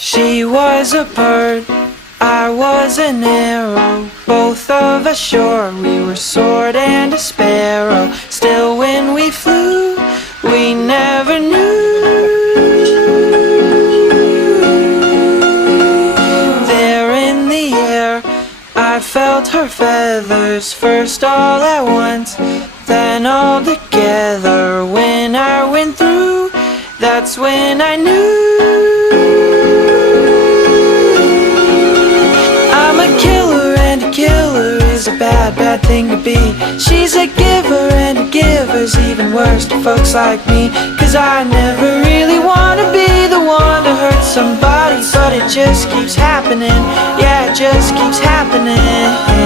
She was a bird, I was an arrow. Both of us sure we were sword and a sparrow. Still when we flew, we never knew. There in the air, I felt her feathers, first all at once, then all together. When I went through, that's when I knew. I'm a killer and a killer is a bad, bad thing to be. She's a giver and a giver's even worse to folks like me. Cause I never really wanna be the one to hurt somebody, but it just keeps happening. Yeah, it just keeps happening.